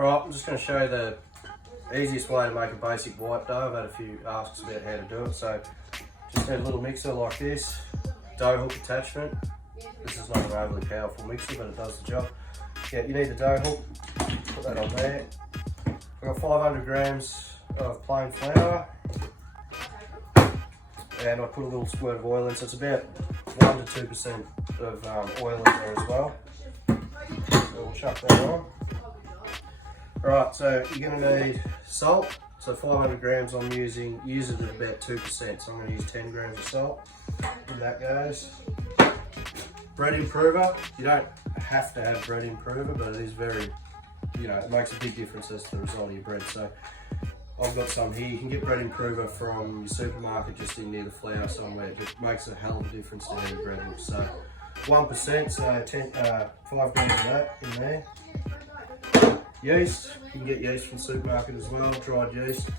Alright, I'm just going to show you the easiest way to make a basic white dough. I've had a few asks about how to do it. So just need a little mixer like this, dough hook attachment. This is not an overly powerful mixer, but it does the job. Yeah, you need the dough hook, put that on there. I've got 500 grams of plain flour, and I put a little squirt of oil in, so it's about 1 to 2% of oil in there as well. So we'll chuck that on. Right, so you're going to need salt. So 500 grams I'm using, use it at about 2%, so I'm going to use 10 grams of salt. And that goes. Bread improver, you don't have to have bread improver, but it is very, it makes a big difference as to the result of your bread. So I've got some here. You can get bread improver from your supermarket just in near the flour somewhere. It just makes a hell of a difference to how your bread looks. So 1%, so 5 grams of that in there. Yeast, you can get yeast from the supermarket as well, dried yeast.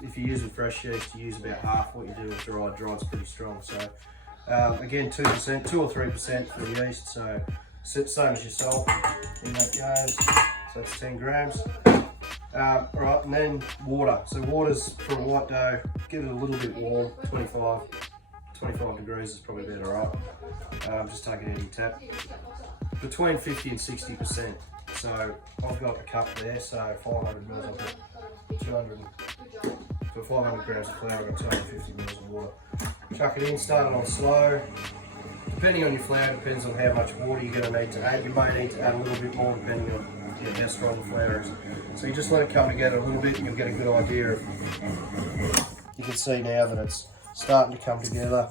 If you're using fresh yeast, you use about half what you do with dried. Dried's pretty strong. So again, 2%, 2 or 3% for the yeast. So same as your salt, in that goes. So that's 10 grams. Right, and then water. So water's for a white dough, get it a little bit warm, 25 degrees is probably about alright. Just take it out of your tap. Between 50 and 60%. So I've got a cup there, so 500 mils, I've got 200, for 500 grams of flour, I've got 250 mils of water. Chuck it in, start it on slow. Depending on your flour, depends on how much water you're going to need to add. You may need to add a little bit more depending on how strong the flour is. So you just let it come together a little bit and you'll get a good idea of, you can see now that it's starting to come together.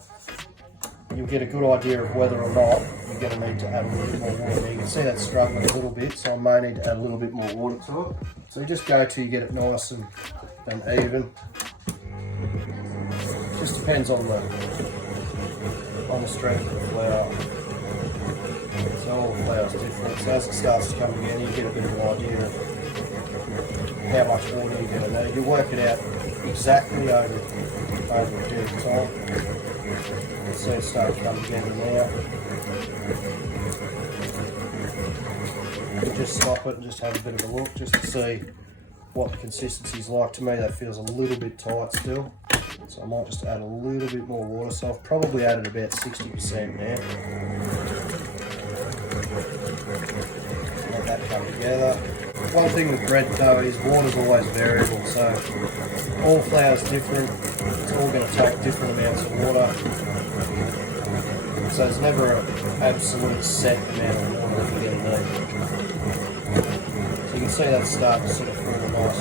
You'll get a good idea of whether or not you're going to need to add a little bit more water. Now you can see that's struggling a little bit, so I may need to add a little bit more water to it. So you just go till you get it nice and even. Just depends on the strength of the flour. So all the flour's different. So as it starts to come together, you get a bit of an idea of how much water you're going to need. You work it out exactly over a period of time. So it's starting to come together now. You just stop it and just have a bit of a look just to see what the consistency is like. To me that feels a little bit tight still. So I might just add a little bit more water. So I've probably added about 60% now. Let that come together. One thing with bread dough is water's always variable. So all flour's different. It's all going to take different amounts of water. So there's never an absolute set amount of water that you're going to need. So you can see that's starting to sort of form nice.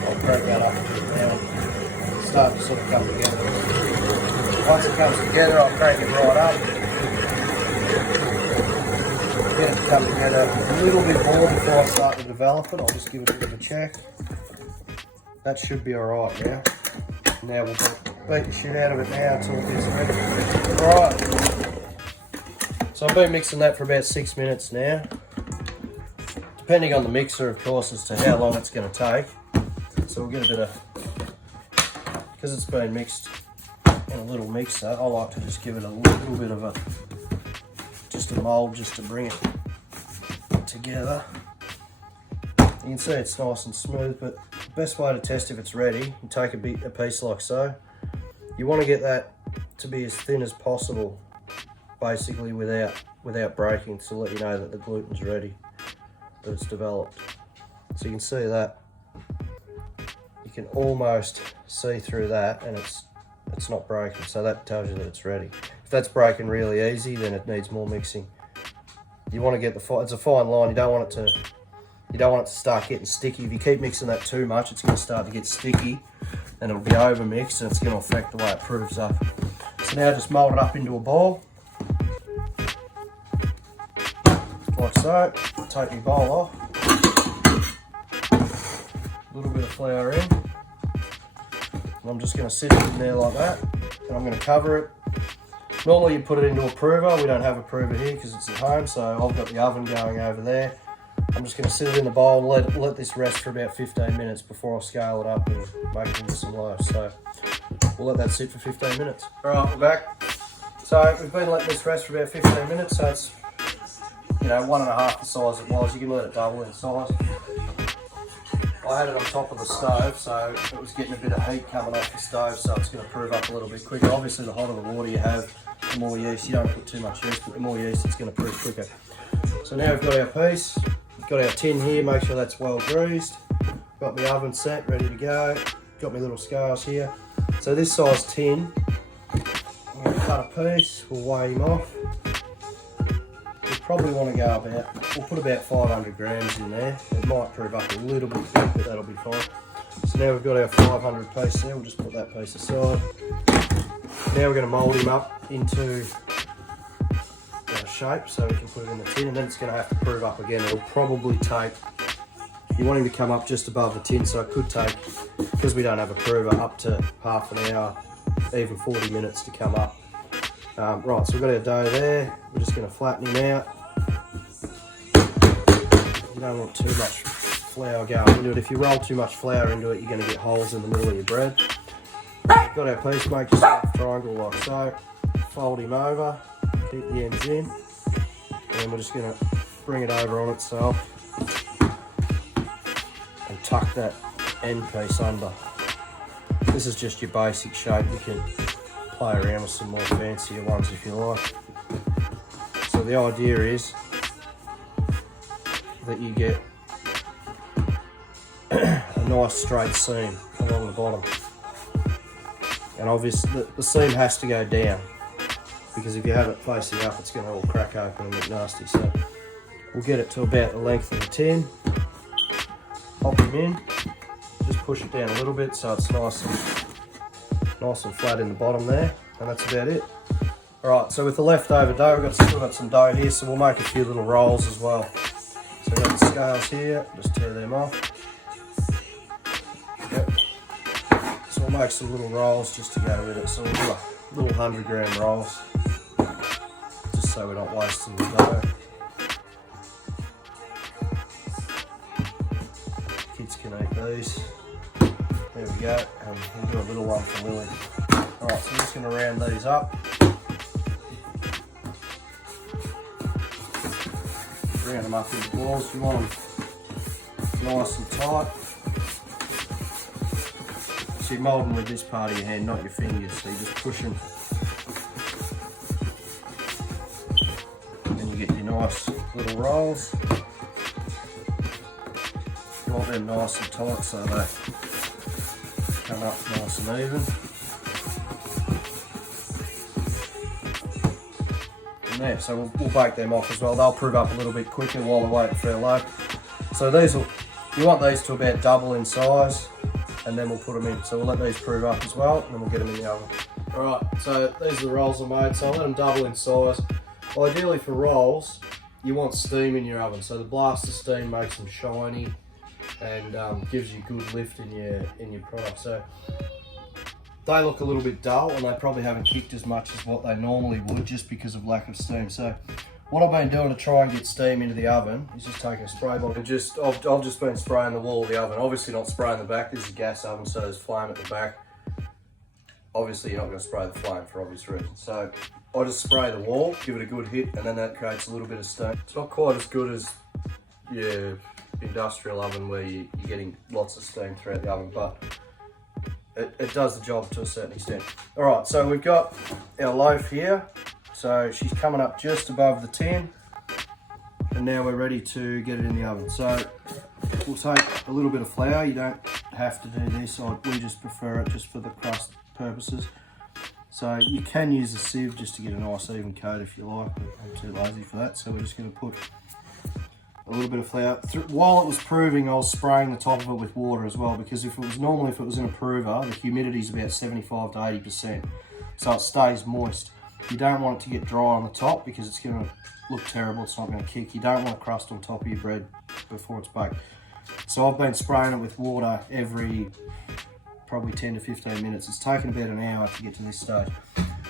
I'll crank that up a bit now. It's starting to sort of come together. Once it comes together, I'll crank it right up. Get it to come together a little bit more before I start to develop it. I'll just give it a bit of a check. That should be alright now. Now we'll beat the shit out of it now until it gets ready. Alright. So I've been mixing that for about 6 minutes now. Depending on the mixer, of course, as to how long it's going to take. So we'll get a bit of, because it's been mixed in a little mixer, I like to just give it a little bit of just a mould just to bring it together. You can see it's nice and smooth, but the best way to test if it's ready, you take a piece like so. You want to get that to be as thin as possible, basically without breaking, to let you know that the gluten's ready, that it's developed. So you can see that. You can almost see through that, and it's not breaking, so that tells you that it's ready. If that's breaking really easy, then it needs more mixing. You want to get it's a fine line. You don't want it to start getting sticky. If you keep mixing that too much, it's going to start to get sticky, and it'll be over mixed, and it's going to affect the way it proves up. So now just mold it up into a ball, like so. Take your bowl off, a little bit of flour in, and I'm just going to sit it in there like that, and I'm going to cover it. Normally you put it into a prover. We don't have a prover here because it's at home, so I've got the oven going over there. I'm just going to sit it in the bowl and let this rest for about 15 minutes before I scale it up and make it into some loaves. So we'll let that sit for 15 minutes. All right, we're back. So we've been letting this rest for about 15 minutes, so it's you know, 1.5 the size it was. You can let it double in size. I had it on top of the stove, so it was getting a bit of heat coming off the stove, so it's going to prove up a little bit quicker. Obviously, the hotter the water you have, the more yeast. You don't put too much yeast, but the more yeast, it's going to prove quicker. So now we've got our piece. We've got our tin here. Make sure that's well greased. Got my oven set, ready to go. Got my little scales here. So this size tin, I'm going to cut a piece. We'll weigh him off. We probably want to go about, we'll put about 500 grams in there. It might prove up a little bit thick, but that'll be fine. So now we've got our 500 piece there. We'll just put that piece aside. Now we're going to mould him up into our shape so we can put it in the tin, and then it's going to have to prove up again. It'll probably take, you want him to come up just above the tin, so it could take, because we don't have a prover, up to half an hour, even 40 minutes to come up. Right, so we've got our dough there. We're just going to flatten him out. You don't want too much flour going into it. If you roll too much flour into it, you're going to get holes in the middle of your bread. We've got our piece, make yourself a triangle like so. Fold him over, keep the ends in, and we're just going to bring it over on itself and tuck that end piece under. This is just your basic shape. You can play around with some more fancier ones if you like. So the idea is that you get a nice straight seam along the bottom, and obviously the seam has to go down, because if you have it facing up, it's going to all crack open and get nasty. So we'll get it to about the length of the tin, pop them in, just push it down a little bit so it's nice and flat in the bottom there, and that's about it. Alright, so with the leftover dough, we've still got some dough here, so we'll make a few little rolls as well. So we've got the scales here, just tear them off. Yep. So we'll make some little rolls just to go with it. So we'll do a little 100 gram rolls, just so we're not wasting the dough. Kids can eat these. There we go, and we'll do a little one for Lily. Alright, so I'm just going to round these up. Round them up into balls. You want them nice and tight. So you're moulding with this part of your hand, not your fingers, so you're just pushing. And you get your nice little rolls. You want them nice and tight so they come up nice and even. And there, so we'll bake them off as well. They'll prove up a little bit quicker while we're waiting for our loaf. So you want these to about double in size, and then we'll put them in. So we'll let these prove up as well, and then we'll get them in the oven. Alright, so these are the rolls I made, so I'll let them double in size. Well, ideally for rolls, you want steam in your oven. So the blast of steam makes them shiny and gives you good lift in your product. So they look a little bit dull, and they probably haven't kicked as much as what they normally would, just because of lack of steam. So what I've been doing to try and get steam into the oven is just taking a spray bottle and I've just been spraying the wall of the oven. Obviously not spraying the back. This is a gas oven, so there's flame at the back. Obviously you're not going to spray the flame for obvious reasons. So I just spray the wall, give it a good hit, and then that creates a little bit of steam. It's not quite as good as your industrial oven where you're getting lots of steam throughout the oven, but it does the job to a certain extent. All right, so we've got our loaf here. So she's coming up just above the tin, and now we're ready to get it in the oven. So we'll take a little bit of flour. You don't have to do this. We just prefer it just for the crust purposes. So you can use a sieve just to get a nice even coat if you like, but I'm too lazy for that. So we're just going to put a little bit of flour. While it was proving, I was spraying the top of it with water as well, because if it was in a prover, the humidity is about 75 to 80%, so it stays moist. You don't want it to get dry on the top because it's going to look terrible. It's not going to kick. You don't want a crust on top of your bread before it's baked. So I've been spraying it with water every probably 10 to 15 minutes. It's taken about an hour to get to this stage.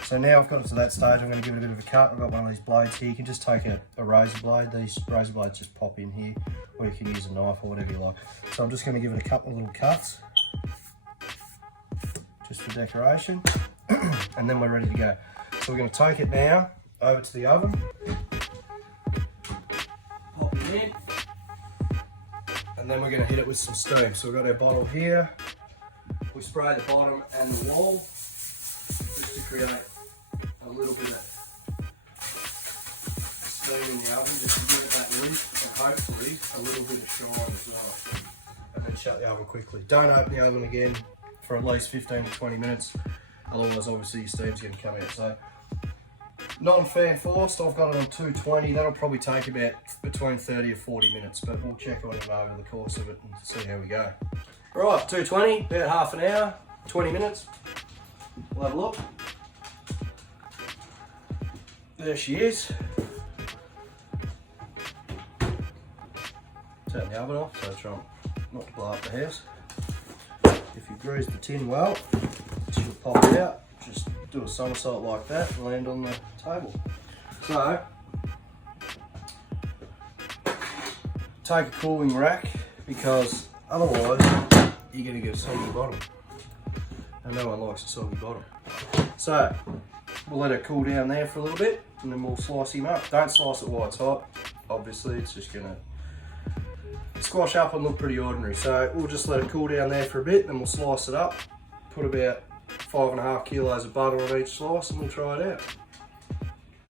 So now I've got it to that stage, I'm going to give it a bit of a cut. I've got one of these blades here. You can just take a razor blade. These razor blades just pop in here, or you can use a knife or whatever you like. So I'm just going to give it a couple of little cuts, just for decoration, and then we're ready to go. So we're going to take it now over to the oven. and then we're going to hit it with some steam. So we've got our bottle here. We spray the bottom and the wall just to create a little bit of steam in the oven, just to give it that lid and hopefully a little bit of shine as well. And then shut the oven quickly. Don't open the oven again for at least 15 to 20 minutes, otherwise obviously your steam's going to come out. So not on fan forced, I've got it on 220. That'll probably take about between 30 or 40 minutes, but we'll check on it over the course of it and see how we go. Right, 220, about half an hour, 20 minutes. We'll have a look. There she is. Turn the oven off, so try not to blow up the house. If you grease the tin well, it should pop out. Just do a somersault like that and land on the table. So, take a cooling rack, because otherwise you're going to get a soggy bottom. And no one likes a soggy bottom. So, we'll let it cool down there for a little bit and then we'll slice him up. Don't slice it while it's hot, obviously it's just going to squash up and look pretty ordinary. So we'll just let it cool down there for a bit and we'll slice it up. Put about 5.5 kilos of butter on each slice and we'll try it out.